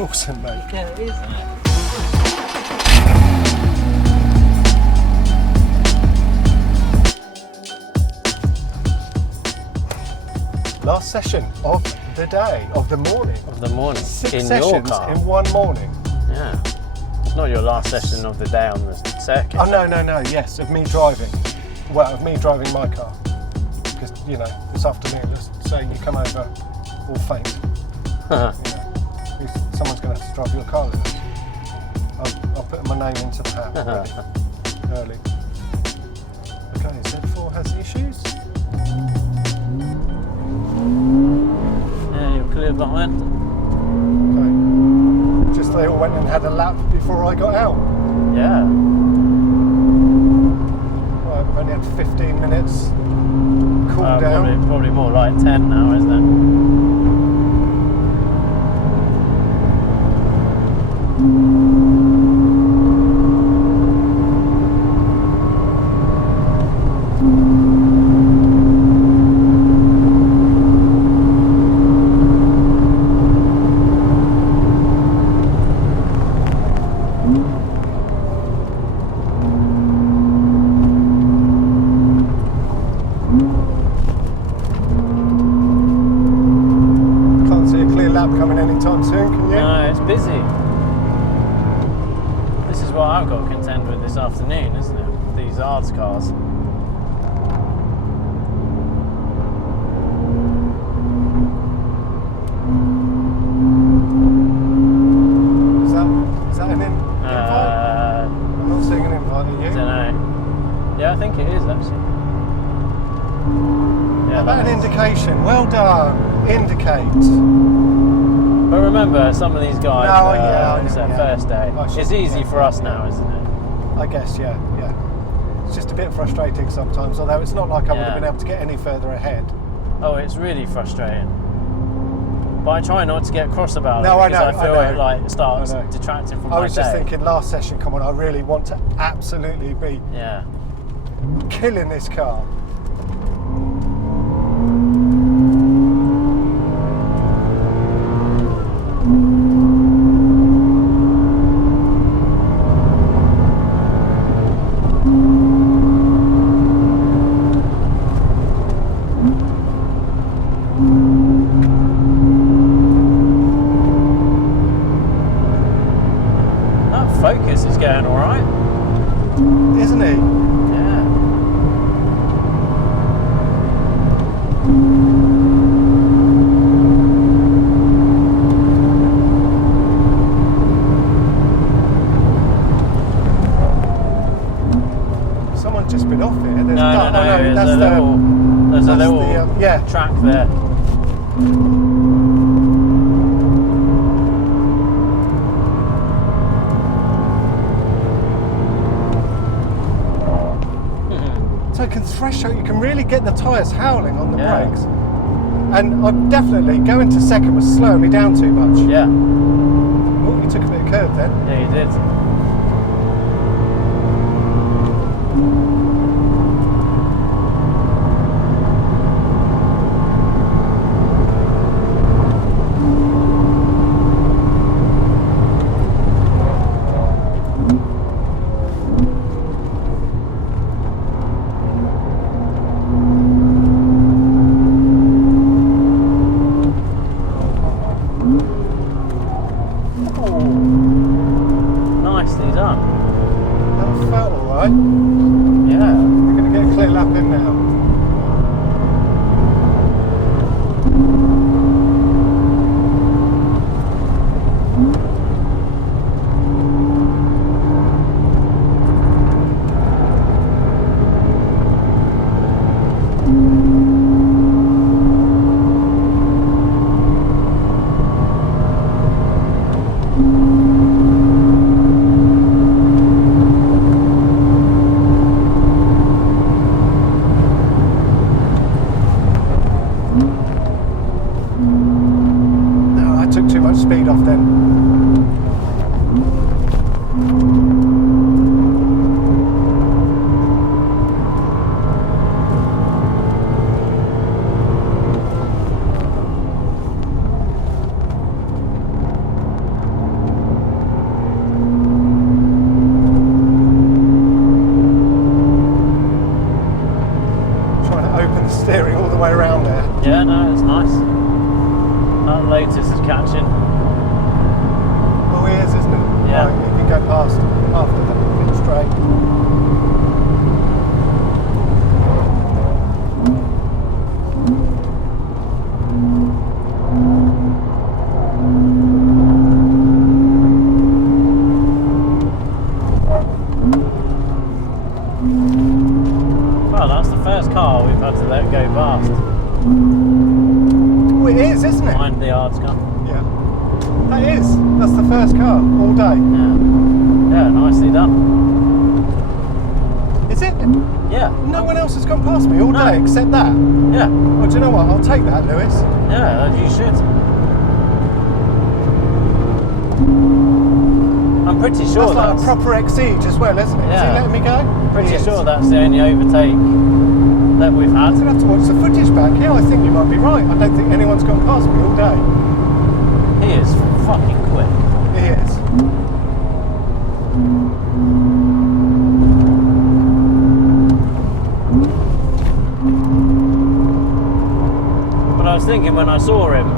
Awesome, mate. Yeah, it is, isn't it? Last session of the day, of the morning. Of the morning. 6 in sessions your car. in one morning. Yeah. It's not your last session of the day on the circuit. Oh, no, yes, of me driving. Well, of me driving my car. Because, you know, this afternoon, let's say you come over all faint. Someone's going to have to drive your car, Lewis. I'll put my name into the hat early. Okay, Z4 has issues. Yeah, you're clear behind. Okay. Just they all went and had a lap before I got out. Yeah. Right, we've only had 15 minutes. Cool down. Probably more like 10 now, isn't it? Coming anytime soon, can you? No, it's busy. This is what I've got to contend with this afternoon, isn't it? These arts cars. Is that an invite? I'm not seeing an invite, are you? I don't know. Yeah, I think it is actually. Yeah, how about an indication? Well done. Indicate. But remember, some of these guys, it's their first day. It's easy for us now, isn't it? I guess, yeah. It's just a bit frustrating sometimes, although it's not like I would have been able to get any further ahead. Oh, it's really frustrating. But I try not to get cross about it because I feel it like starts detracting from my day. I was just thinking last session, come on, I really want to absolutely be killing this car. Focus is going all right, isn't he? Yeah. Someone's just been off here. There's no. There's a little track there. So you can threshold, you can really get the tyres howling on the brakes. And I'm definitely going to second was slowing me down too much. Yeah. Oh, you took a bit of curve then. Yeah, you did. Speed off then. that Lotus is catching. Oh, he is, isn't it? Yeah. Right, you can go past after that, straight. Well, that's the first car we've had to let go past. Oh, it is, isn't it? Mind the yards come. Yeah. That is. That's the first car all day. Yeah. Yeah, nicely done. Is it? Yeah. No one else has gone past me all No. day except that. Yeah. Well, do you know what? I'll take that, Lewis. Yeah, you should. I'm pretty sure That's like a proper Exige as well, isn't it? Yeah. Is he letting me go? Pretty He is. sure that's the only overtake that we've had. I'm going to have to watch the footage back. Yeah, I think you might be right. I don't think anyone's gone past me all day. He is fucking quick. He is. But I was thinking when I saw him,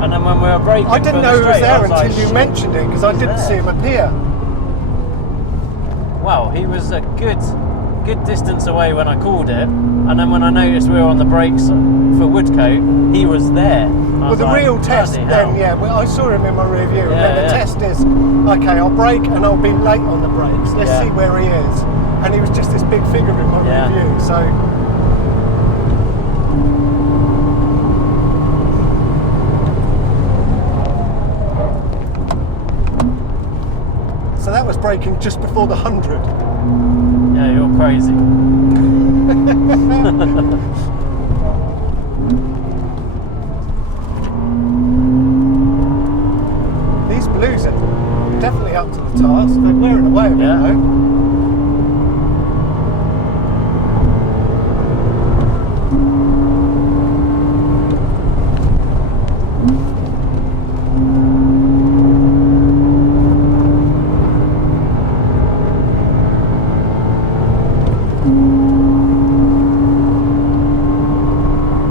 and then when we were braking, I didn't for know the he was straight, I there was until like, you "Shit, mentioned it, because I didn't see him appear. Well, he was a good distance away when I called it, and then when I noticed we were on the brakes for Woodcote, he was there. Well, the real test then, yeah, well, I saw him in my review, and then the test is, okay, I'll brake and I'll be late on the brakes. Let's see where he is. And he was just this big figure in my review, so... So that was braking just before the 100. Yeah, you're crazy. These blues are definitely up to the task. They're wearing away a bit though.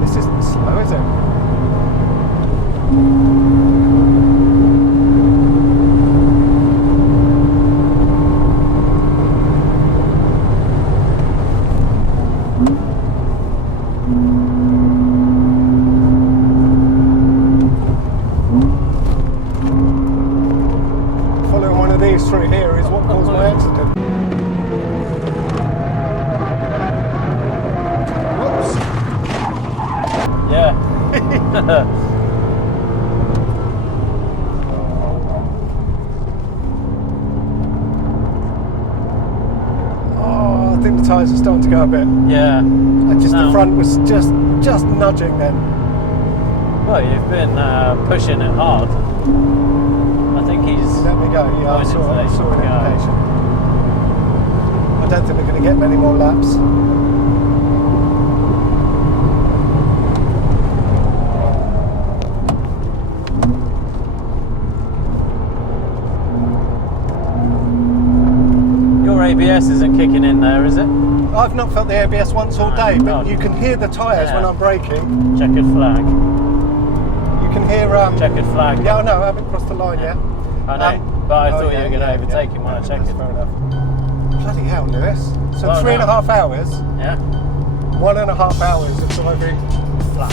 This isn't slow, is it? Following one of these through here is what caused my accident. Whoops. Yeah. Oh, I think the tyres are starting to go a bit. Yeah. The front was just nudging then. Well, you've been pushing it hard. I think he's... Let me go. Yeah, I saw an indication. I don't think we're going to get many more laps. Your ABS isn't kicking in there, is it? I've not felt the ABS once all day, but you can hear the tyres when I'm braking. Checkered flag. You can hear... Checkered flag. Yeah, I know, I haven't crossed the line yet. I know, but I thought you were going to overtake him when I checked it. Fair enough. Bloody hell, Lewis. So Well, 3.5 hours, Yeah. 1.5 hours of driving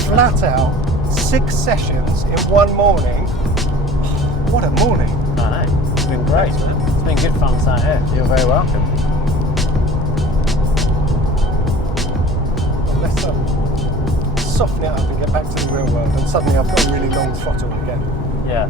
flat out, 6 sessions in one morning. What a morning. I know. It's been great. It's been good fun sat here. You're very welcome. Let's soften it up and get back to the real world, and suddenly I've got a really long throttle again. Yeah.